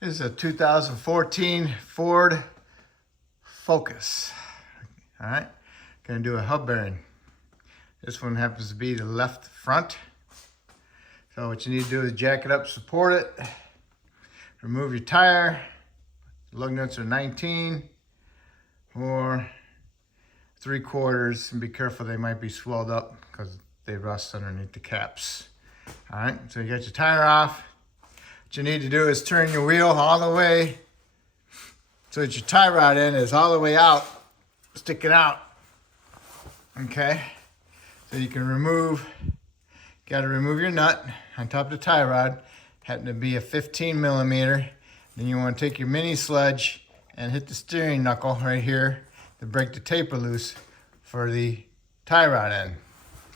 This is a 2014 Ford Focus. All right, gonna do a hub bearing. This one happens to be the left front. So what you need to do is jack it up, support it, remove your tire. The lug nuts are 19 or 3/4, and be careful, they might be swelled up because they rust underneath the caps. All right, so you got your tire off. What you need to do is turn your wheel all the way so that your tie rod end is all the way out, sticking out. Okay, so you can got to remove your nut on top of the tie rod. Happen to be a 15 millimeter. Then you want to take your mini sledge and hit the steering knuckle right here to break the taper loose for the tie rod end.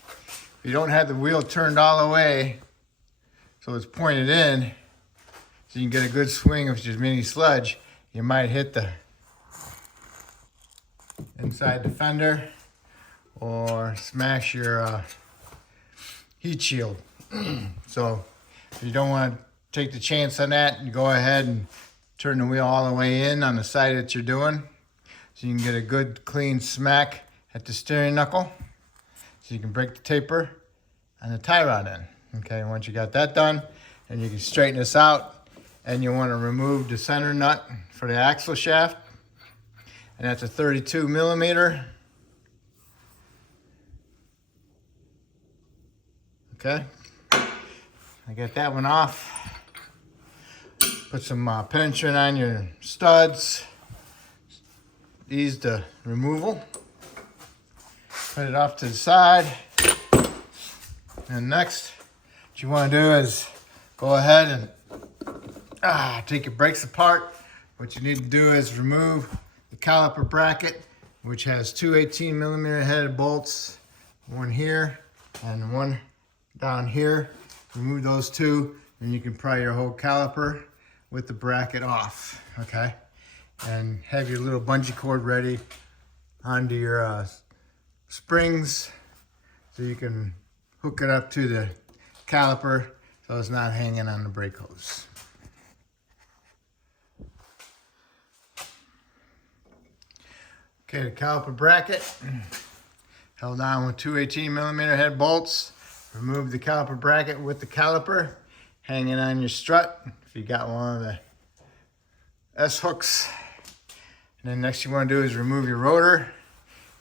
If you don't have the wheel turned all the way so it's pointed in, so you can get a good swing with your mini sledge, you might hit the inside the fender or smash your heat shield. So if you don't want to take the chance on that, you go ahead and turn the wheel all the way in on the side that you're doing, so you can get a good clean smack at the steering knuckle, so you can break the taper on the tie rod end. Okay, once you got that done, and you can straighten this out, and you want to remove the center nut for the axle shaft, and that's a 32 millimeter. Okay, I got that one off. Put some penetrant on your studs. Ease the removal. Put it off to the side. And next, what you want to do is go ahead and take your brakes apart. What you need to do is remove the caliper bracket, which has two 18 millimeter headed bolts, one here and one down here. Remove those two, and you can pry your whole caliper with the bracket off. Okay, and have your little bungee cord ready onto your springs, so you can hook it up to the caliper so it's not hanging on the brake hose. Okay, the caliper bracket held on with two 18 millimeter head bolts. Remove the caliper bracket with the caliper hanging on your strut if you got one of the S hooks. And then next you want to do is remove your rotor.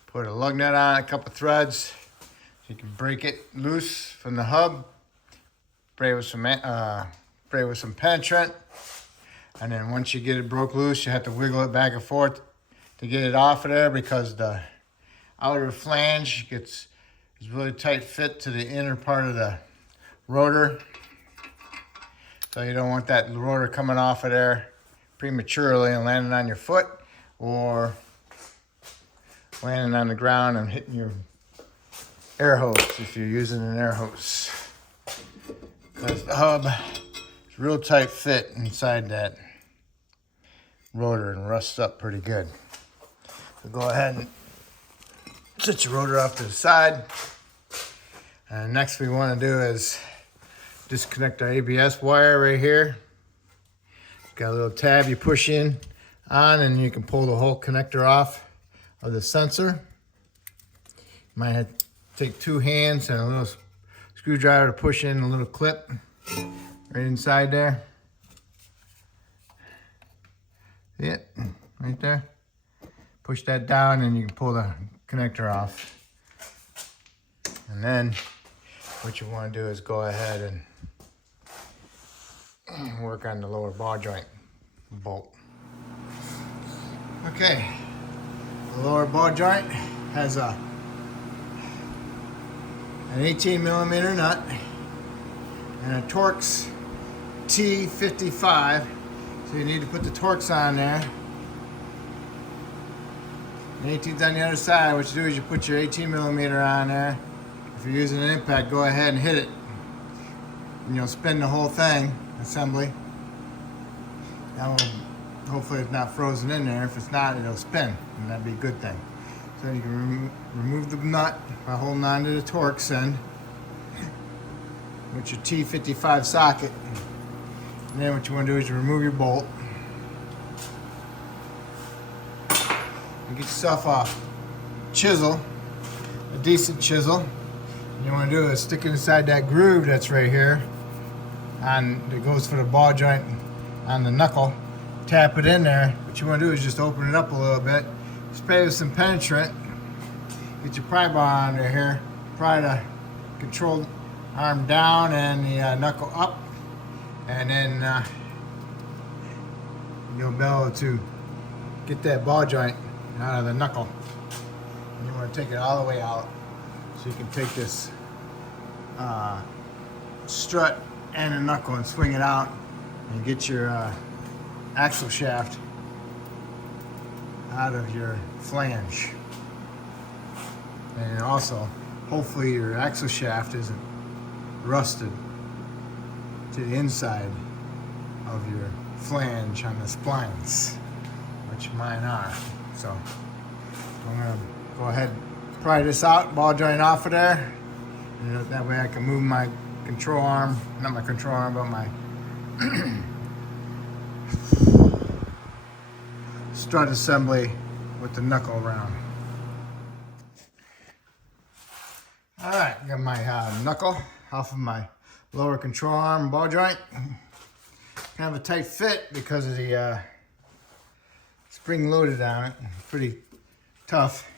Put a lug nut on, a couple threads, so you can break it loose from the hub. Spray with some penetrant. And then once you get it broke loose, you have to wiggle it back and forth to get it off of there, because the outer flange is really tight fit to the inner part of the rotor. So you don't want that rotor coming off of there prematurely and landing on your foot, or landing on the ground and hitting your air hose if you're using an air hose. Because the hub is real tight fit inside that rotor and rusts up pretty good. So go ahead and set your rotor off to the side. And next we want to do is disconnect our ABS wire right here. Got a little tab you push in on, and you can pull the whole connector off of the sensor. You might have to take two hands and a little screwdriver to push in a little clip right inside there. See it? Right there. Push that down and you can pull the connector off. And then what you want to do is go ahead and work on the lower ball joint bolt. Okay, the lower ball joint has an 18 millimeter nut and a Torx T55. So you need to put the Torx on there. And 18's on the other side. What you do is you put your 18 millimeter on there. If you're using an impact, go ahead and hit it, and you'll spin the whole thing, assembly. That will, hopefully it's not frozen in there. If it's not, it'll spin, and that'd be a good thing. So you can remove the nut by holding on to the Torx end with your T55 socket. And then what you want to do is you remove your bolt. And get yourself a chisel, a decent chisel. And you want to do is stick it inside that groove that's right here, and that goes for the ball joint on the knuckle. Tap it in there. What you want to do is just open it up a little bit. Spray with some penetrant. Get your pry bar under here. Pry the control arm down and the knuckle up, and then you'll be able to get that ball joint out of the knuckle. And you want to take it all the way out, so you can take this strut and the knuckle and swing it out and get your axle shaft out of your flange. And also, hopefully your axle shaft isn't rusted to the inside of your flange on the splines, which mine are. So I'm gonna go ahead and pry this out, ball joint off of there, and that way I can move my control arm, not my control arm, but my strut assembly with the knuckle around. All right, got my knuckle off of my lower control arm ball joint. Kind of a tight fit because of the spring loaded on it. Pretty tough.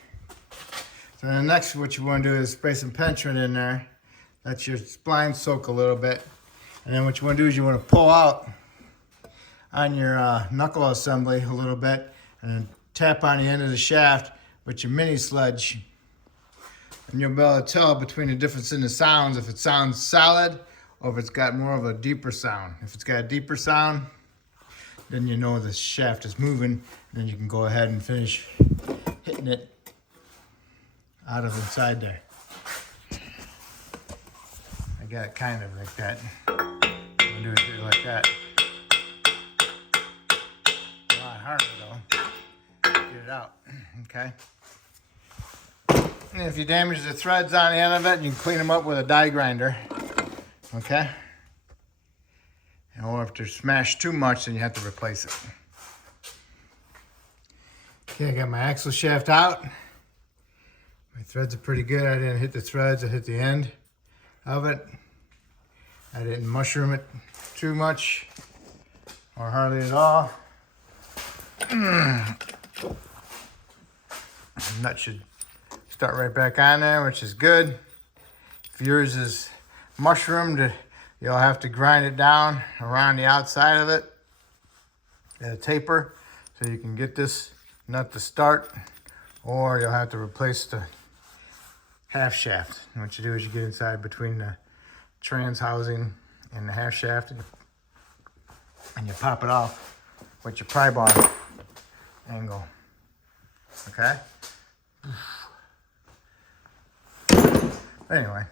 So then next what you want to do is spray some penetrant in there. Let your spline soak a little bit. And then what you want to do is you want to pull out on your knuckle assembly a little bit and then tap on the end of the shaft with your mini sledge. And you'll be able to tell between the difference in the sounds if it sounds solid or if it's got more of a deeper sound. If it's got a deeper sound, then you know the shaft is moving, and then you can go ahead and finish hitting it out of inside there. I got it kind of like that. I'm gonna do it here like that. A lot harder though. Get it out, okay? And if you damage the threads on the end of it, you can clean them up with a die grinder, okay? Or if they're smashed too much, then you have to replace it. Okay, I got my axle shaft out. My threads are pretty good. I didn't hit the threads, I hit the end of it. I didn't mushroom it too much, or hardly at all. Nut should start right back on there, which is good. If yours is mushroomed, you'll have to grind it down around the outside of it at a taper so you can get this nut to start, or you'll have to replace the half shaft. And what you do is you get inside between the trans housing and the half shaft, and you pop it off with your pry bar angle, okay? Anyway,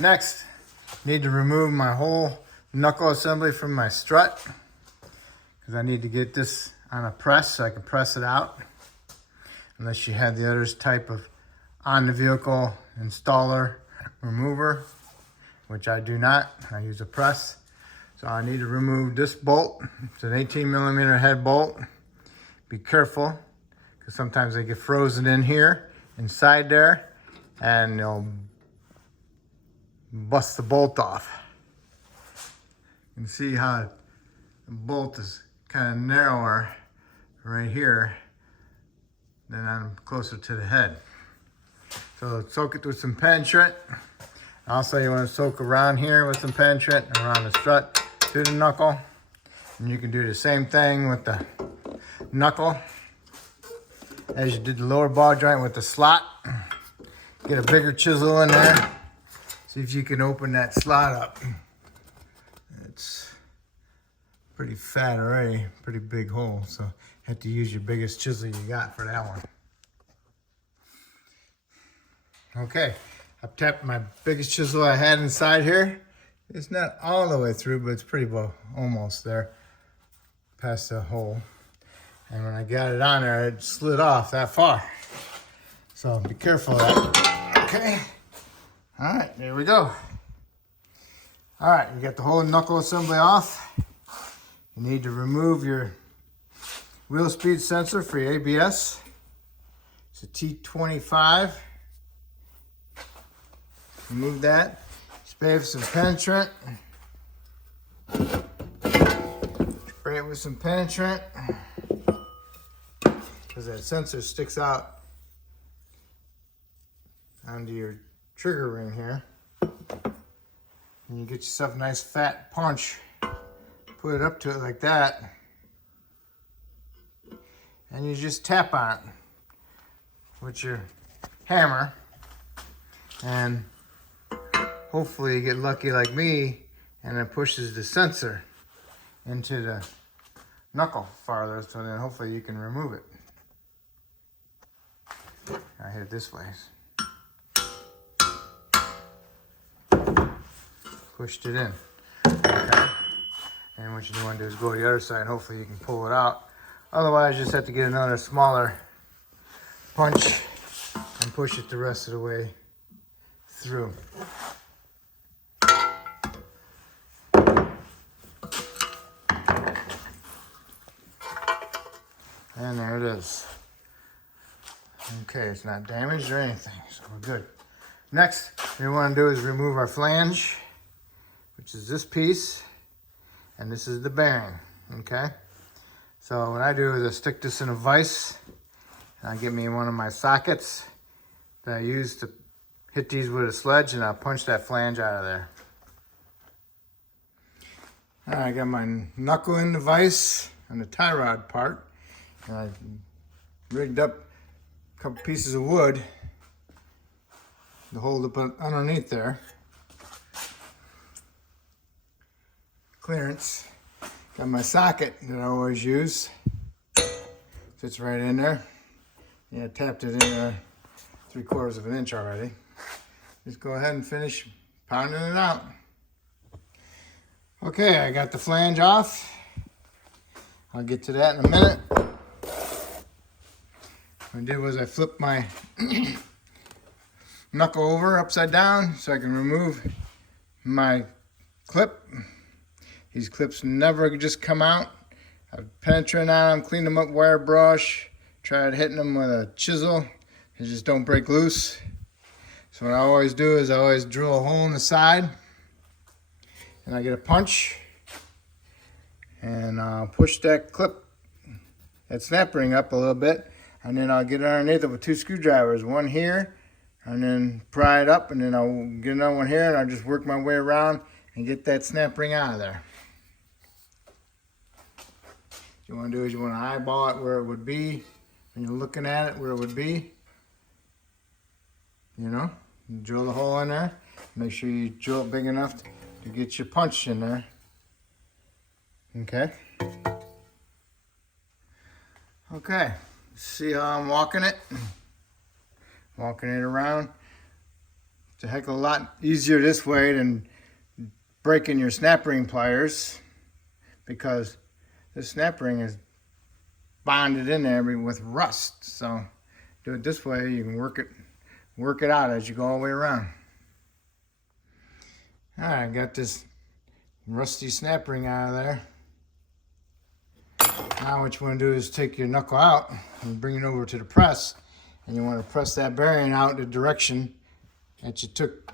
next, need to remove my whole knuckle assembly from my strut, because I need to get this on a press so I can press it out. Unless you have the other type of on the vehicle installer remover, which I do not. I use a press. So I need to remove this bolt. It's an 18mm head bolt. Be careful, because sometimes they get frozen in here, inside there, and they'll bust the bolt off. You can see how the bolt is kind of narrower right here than I'm closer to the head. So soak it with some penetrant. Also, you want to soak around here with some penetrant, around the strut to the knuckle. And you can do the same thing with the knuckle as you did the lower ball joint with the slot. Get a bigger chisel in there. See if you can open that slot up. It's pretty fat already, pretty big hole. So you have to use your biggest chisel you got for that one. Okay, I've tapped my biggest chisel I had inside here. It's not all the way through, but it's pretty well almost there, past the hole. And when I got it on there, it slid off that far. So be careful of that. Okay. All right, there we go. All right, you got the whole knuckle assembly off. You need to remove your wheel speed sensor for your ABS. It's a T25. Remove that. Spray it with some penetrant. Spray it with some penetrant because that sensor sticks out onto your trigger ring here. And you get yourself a nice fat punch. Put it up to it like that. And you just tap on it with your hammer. And hopefully you get lucky like me and it pushes the sensor into the knuckle farther, so then hopefully you can remove it. I hit it this way. Pushed it in. Okay. And what you want to do is go to the other side. Hopefully you can pull it out. Otherwise, you just have to get another smaller punch and push it the rest of the way through. And there it is. Okay, it's not damaged or anything, so we're good. Next, what we want to do is remove our flange, which is this piece, and this is the bearing, okay? So what I do is I stick this in a vise, and I get me one of my sockets that I use to hit these with a sledge, and I'll punch that flange out of there. All right, I got my knuckle in the vise and the tie rod part, and I rigged up a couple pieces of wood to hold up underneath there. Clearance. Got my socket that I always use. Fits right in there. Yeah, I tapped it in there 3/4 of an inch already. Just go ahead and finish pounding it out. Okay, I got the flange off. I'll get to that in a minute. What I did was I flipped my knuckle over upside down so I can remove my clip. These clips never just come out. I've penetrated on them, cleaned them up with wire brush, tried hitting them with a chisel. They just don't break loose. So what I always do is I always drill a hole in the side and I get a punch and I'll push that clip, that snap ring up a little bit, and then I'll get underneath it with 2 screwdrivers, one here, and then pry it up, and then I'll get another one here, and I'll just work my way around and get that snap ring out of there. What you want to do is you want to eyeball it where it would be when you're looking at it, where it would be. You know, you drill the hole in there. Make sure you drill it big enough to get your punch in there. Okay. Okay. See how I'm walking it? Walking it around. It's a heck of a lot easier this way than breaking your snap ring pliers, because this snap ring is bonded in there with rust. So do it this way, you can work it out as you go all the way around. All right, got this rusty snap ring out of there. Now what you want to do is take your knuckle out and bring it over to the press, and you want to press that bearing out the direction that you took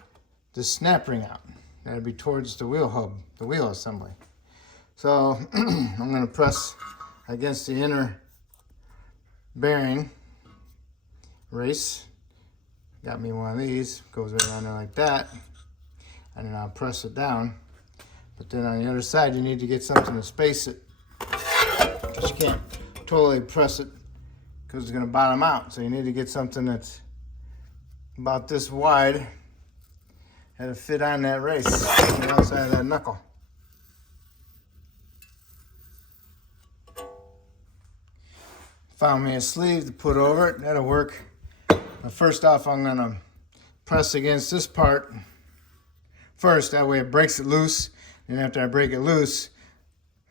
the snap ring out. That'll be towards the wheel hub, the wheel assembly. So I'm going to press against the inner bearing race. Got me one of these, goes right around there like that, and then I'll press it down. But then on the other side you need to get something to space it, because you can't totally press it because it's going to bottom out. So you need to get something that's about this wide that'll fit on that race on the outside of that knuckle. Found me a sleeve to put over it. That'll work. But first off, I'm going to press against this part first. That way it breaks it loose. Then after I break it loose,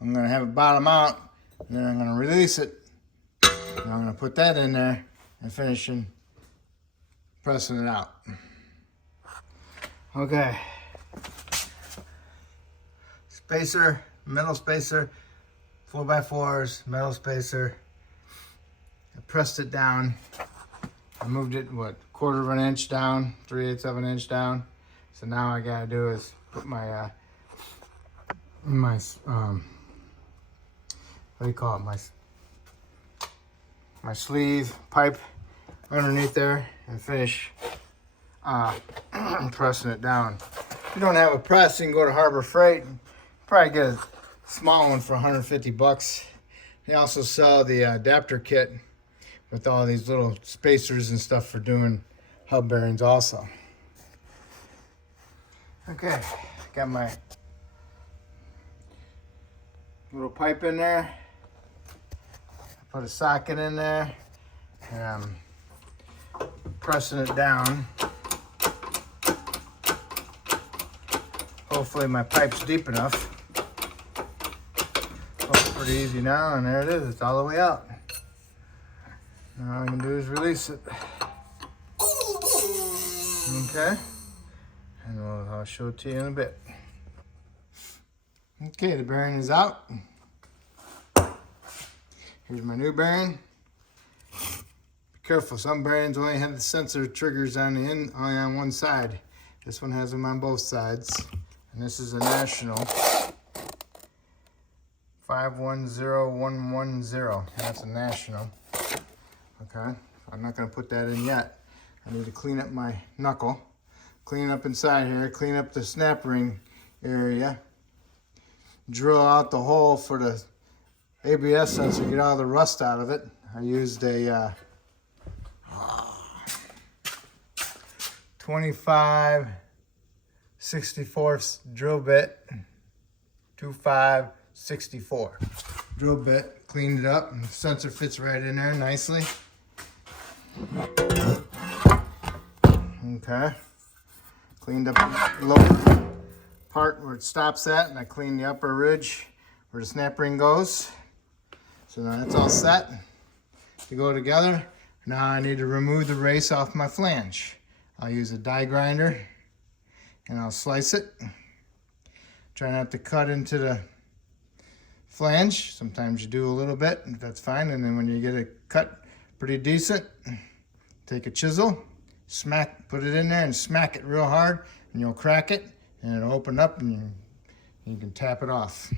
I'm going to have it bottom out. And then I'm going to release it. And I'm going to put that in there and finish pressing it out. Okay. spacer, metal spacer, 4x4s, metal spacer. I pressed it down. I moved it, what, 1/4 of an inch down, 3/8 of an inch down. So now I gotta do is put my, what do you call it? My sleeve pipe underneath there and finish pressing it down. If you don't have a press, you can go to Harbor Freight and probably get a small one for 150 bucks. They also sell the adapter kit with all these little spacers and stuff for doing hub bearings also. Okay, got my little pipe in there. Put a socket in there and I'm pressing it down. Hopefully my pipe's deep enough. Oh, pretty easy now, and there it is. It's all the way out. Now all I can do is release it. Okay, and I'll show it to you in a bit. Okay, the bearing is out. Here's my new bearing. Be careful, some bearings only have the sensor triggers on the end, only on one side. This one has them on both sides. And this is a National 510110. That's a National. Okay, I'm not gonna put that in yet. I need to clean up my knuckle. Clean up inside here, clean up the snap ring area. Drill out the hole for the ABS sensor, get all the rust out of it. I used a 25/64 drill bit, 25/64 drill bit. Cleaned it up, and the sensor fits right in there nicely. Okay, cleaned up the lower part where it stops at, and I cleaned the upper ridge where the snap ring goes. So now that's all set to go together. Now I need to remove the race off my flange. I'll use a die grinder and I'll slice it. Try not to cut into the flange. Sometimes you do a little bit, that's fine. And then when you get it cut pretty decent, take a chisel, put it in there and smack it real hard, and you'll crack it and it'll open up and you can tap it off.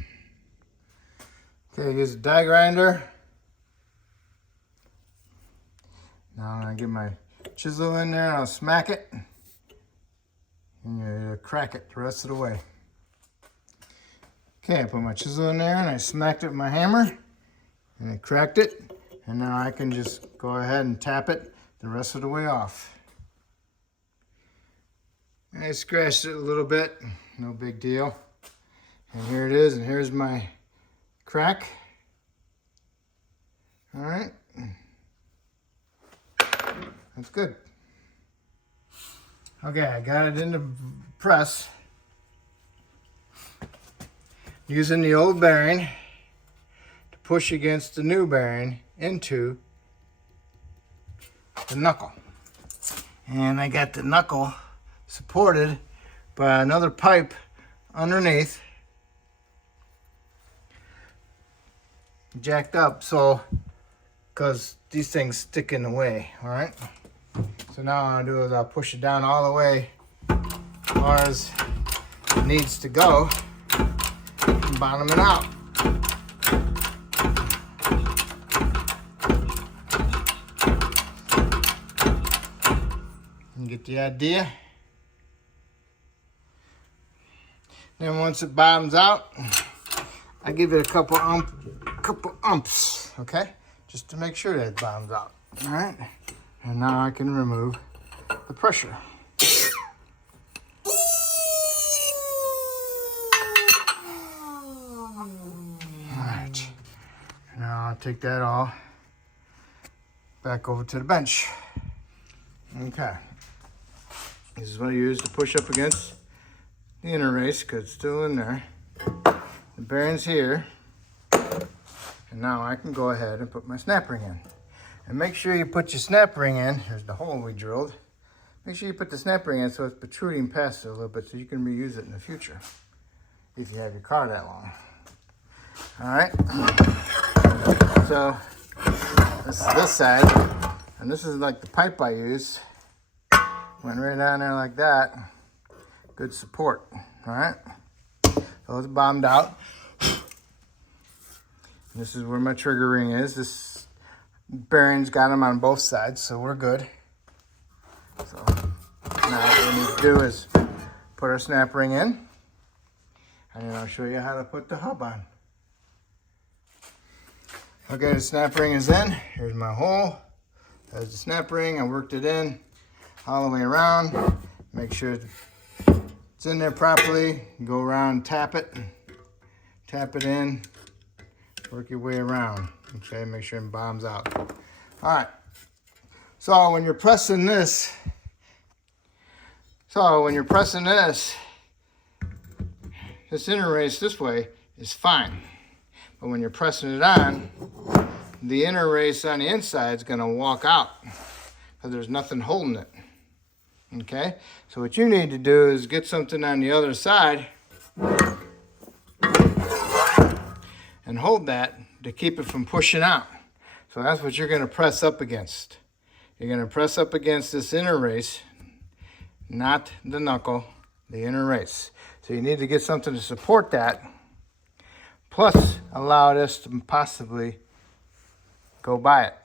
Okay, use a die grinder. Now I'm gonna get my chisel in there and I'll smack it. And you crack it the rest of the way. Okay, I put my chisel in there and I smacked it with my hammer and I cracked it. And now I can just go ahead and tap it the rest of the way off. And I scratched it a little bit, no big deal. And here it is, and here's my crack. All right, that's good. Okay, I got it in the press. Using the old bearing to push against the new bearing into the knuckle. And I got the knuckle supported by another pipe underneath, jacked up, so because these things stick in the way. All right, so now what I'll do is I'll push it down all the way as far as it needs to go and bottom it out. You get the idea? Then once it bottoms out, I give it a couple umps, okay? Just to make sure that it bottoms out, all right? And now I can remove the pressure. All right, now I'll take that all back over to the bench. Okay, this is what I use to push up against the inner race because it's still in there. The bearing's here, and now I can go ahead and put my snap ring in. And make sure you put your snap ring in. Here's the hole we drilled. Make sure you put the snap ring in so it's protruding past it a little bit so you can reuse it in the future. if you have your car that long. All right, so this is this side, and this is like the pipe I use. Went right down there like that. Good support, all right? So it's bombed out. This is where my trigger ring is. This bearing's got them on both sides, so we're good. So now what we need to do is put our snap ring in, and then I'll show you how to put the hub on. Okay, the snap ring is in. Here's my hole. There's the snap ring. I worked it in all the way around. Make sure it's in there properly. Go around, tap it in, work your way around. Okay, make sure it bombs out. All right. So when you're pressing this, this inner race this way is fine. But when you're pressing it on, the inner race on the inside is going to walk out because there's nothing holding it. Okay, so what you need to do is get something on the other side and hold that to keep it from pushing out. So that's what you're going to press up against. You're going to press up against this inner race, not the knuckle, the inner race. So you need to get something to support that, plus allow this to possibly go by it.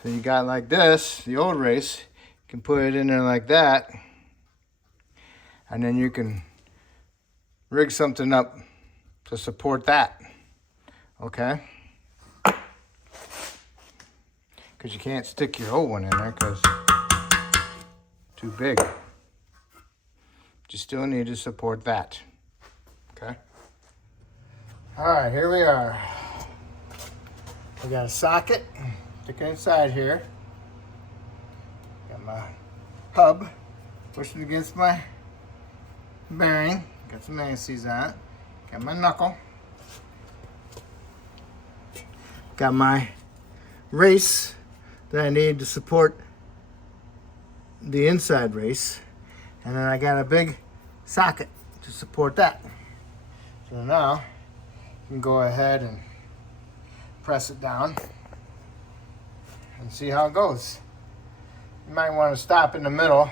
So you got like this, the old race. You can put it in there like that, and then you can rig something up to support that, okay? Because you can't stick your old one in there because it's too big. But you still need to support that, okay? All right, here we are. We got a socket sticking inside here. Got my hub pushing against my bearing. Got some anti-seize on it. Got my knuckle. Got my race that I need to support the inside race. And then I got a big socket to support that. So now you can go ahead and press it down and see how it goes. You might want to stop in the middle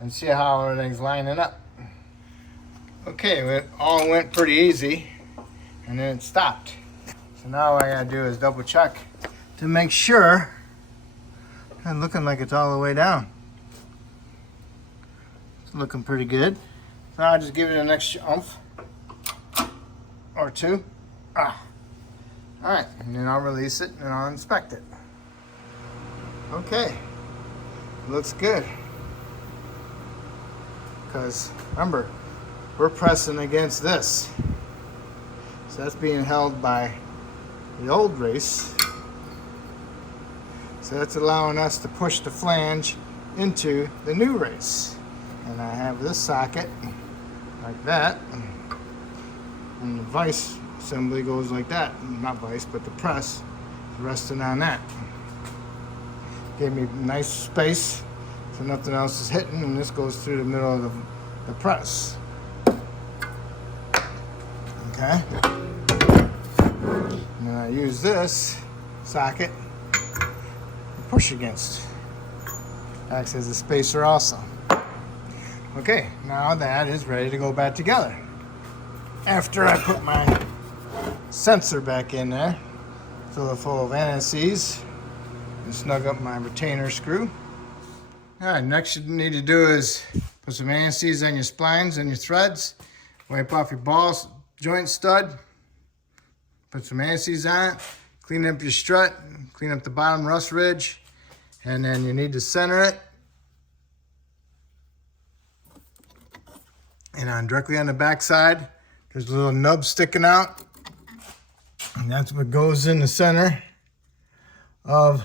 and see how everything's lining up. Okay, it all went pretty easy, and then it stopped. So now what I gotta do is double check to make sure it's looking like it's all the way down. It's looking pretty good. So I'll just give it an extra oomph or two. All right, and then I'll release it and I'll inspect it. Okay. Looks good, because remember, we're pressing against this, so that's being held by the old race, so that's allowing us to push the flange into the new race. And I have this socket like that, and the vice assembly goes like that, not vice but the press resting on that. Gave me nice space so nothing else is hitting, and this goes through the middle of the press. Okay. And then I use this socket to push against. Acts as a spacer also. Okay, now that is ready to go back together. After I put my sensor back in there, fill it full of anti-seize, and snug up my retainer screw. All right, next you need to do is put some anti-seize on your splines and your threads. Wipe off your ball joint stud. Put some anti-seize on it. Clean up your strut. Clean up the bottom rust ridge. And then you need to center it. And directly on the back side, there's a little nub sticking out. And that's what goes in the center of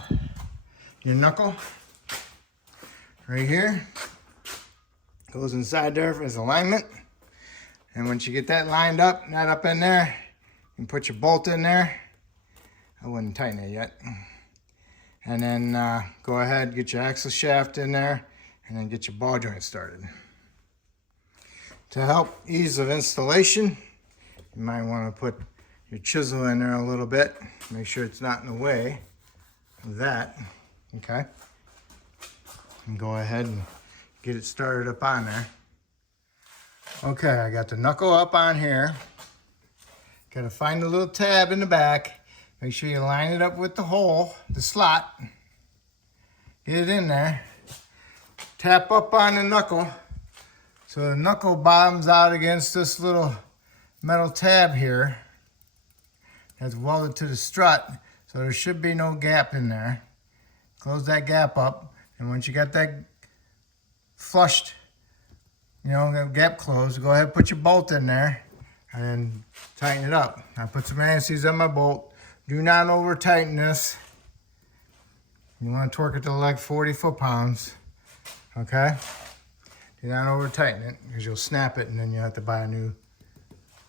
your knuckle. Right here. Goes inside there as alignment. And once you get that lined up, not up in there, you can put your bolt in there. I wouldn't tighten it yet. And then go ahead, get your axle shaft in there, and then get your ball joint started. To help ease of installation, you might want to put your chisel in there a little bit. Make sure it's not in the way of that, okay? And go ahead and get it started up on there. Okay, I got the knuckle up on here. Got to find the little tab in the back. Make sure you line it up with the hole, the slot. Get it in there. Tap up on the knuckle. So the knuckle bottoms out against this little metal tab here. That's welded to the strut, so there should be no gap in there. Close that gap up, and once you got that flushed, you know, the gap closed, go ahead and put your bolt in there and tighten it up. I put some anti-seize on my bolt. Do not over tighten this. You want to torque it to like 40 foot-pounds, okay? Do not over tighten it because you'll snap it and then you'll have to buy a new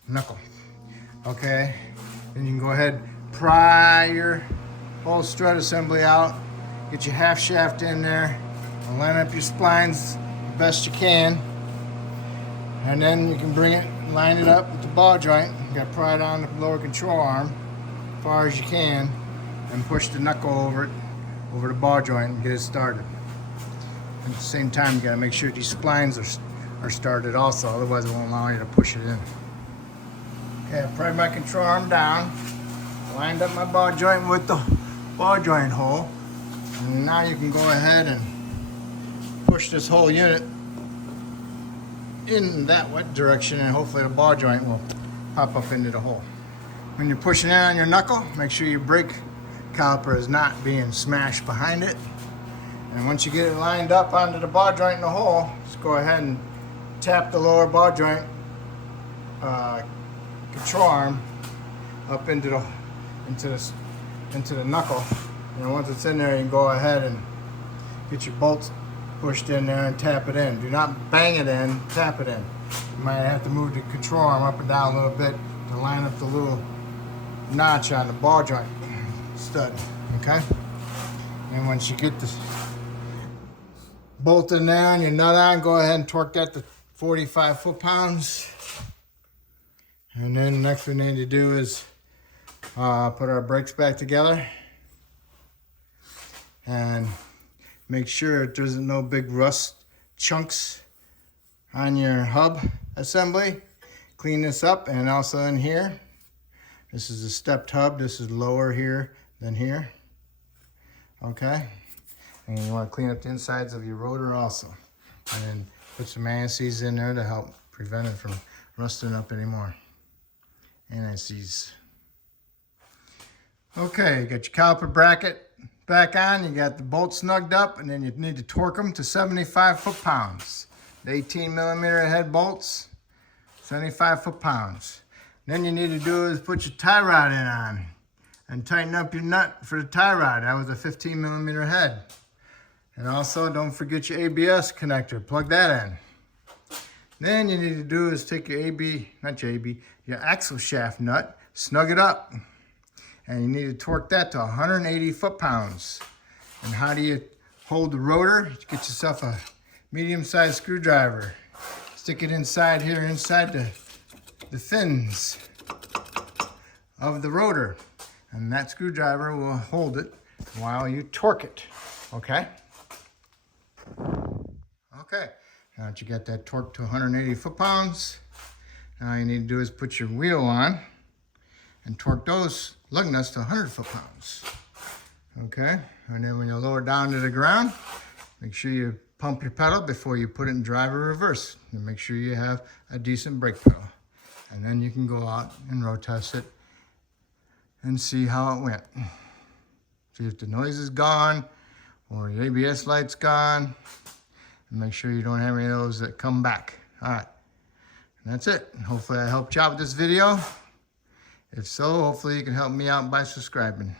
knuckle. Okay, then you can go ahead, pry your whole strut assembly out, get your half shaft in there, and line up your splines the best you can. And then you can bring it, line it up with the ball joint. You got to pry it on the lower control arm as far as you can, and push the knuckle over it, over the ball joint, and get it started. At the same time, you got to make sure these splines are started also, otherwise it won't allow you to push it in. Okay, I pried my control arm down, lined up my ball joint with the ball joint hole, and now you can go ahead and push this whole unit in that direction, and hopefully the ball joint will pop up into the hole. When you're pushing in on your knuckle, make sure your brake caliper is not being smashed behind it. And once you get it lined up onto the ball joint in the hole, just go ahead and tap the lower ball joint control arm up into the knuckle. And once it's in there, you can go ahead and get your bolts pushed in there and tap it in. Do not bang it in, tap it in. You might have to move the control arm up and down a little bit to line up the little notch on the ball joint stud, okay? And once you get this bolt in there and your nut on, go ahead and torque that to 45 foot-pounds. And then the next thing we need to do is put our brakes back together and make sure that there's no big rust chunks on your hub assembly. Clean this up, and also in here, this is a stepped hub. This is lower here than here, okay? And you want to clean up the insides of your rotor also. And then put some anti-seize in there to help prevent it from rusting up anymore. Anti-seize. Okay, you got your caliper bracket back on. You got the bolts snugged up, and then you need to torque them to 75 foot-pounds. The 18mm head bolts, 75 foot-pounds. Then you need to do is put your tie rod in on and tighten up your nut for the tie rod. That was a 15mm head. And also, don't forget your ABS connector. Plug that in. Then you need to do is take your your axle shaft nut, snug it up. And you need to torque that to 180 foot-pounds. And how do you hold the rotor? You get yourself a medium-sized screwdriver. Stick it inside here, inside the fins of the rotor. And that screwdriver will hold it while you torque it, okay? Okay, now that you got that torqued to 180 foot-pounds, now all you need to do is put your wheel on and torque those lug nuts to 100 foot-pounds. Okay, and then when you lower down to the ground, make sure you pump your pedal before you put it in drive or reverse. And make sure you have a decent brake pedal. And then you can go out and road test it and see how it went. See if the noise is gone or your ABS light's gone. And make sure you don't have any of those that come back. All right, and that's it. Hopefully I helped you out with this video. If so, hopefully you can help me out by subscribing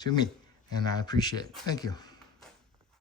to me, and I appreciate it. Thank you.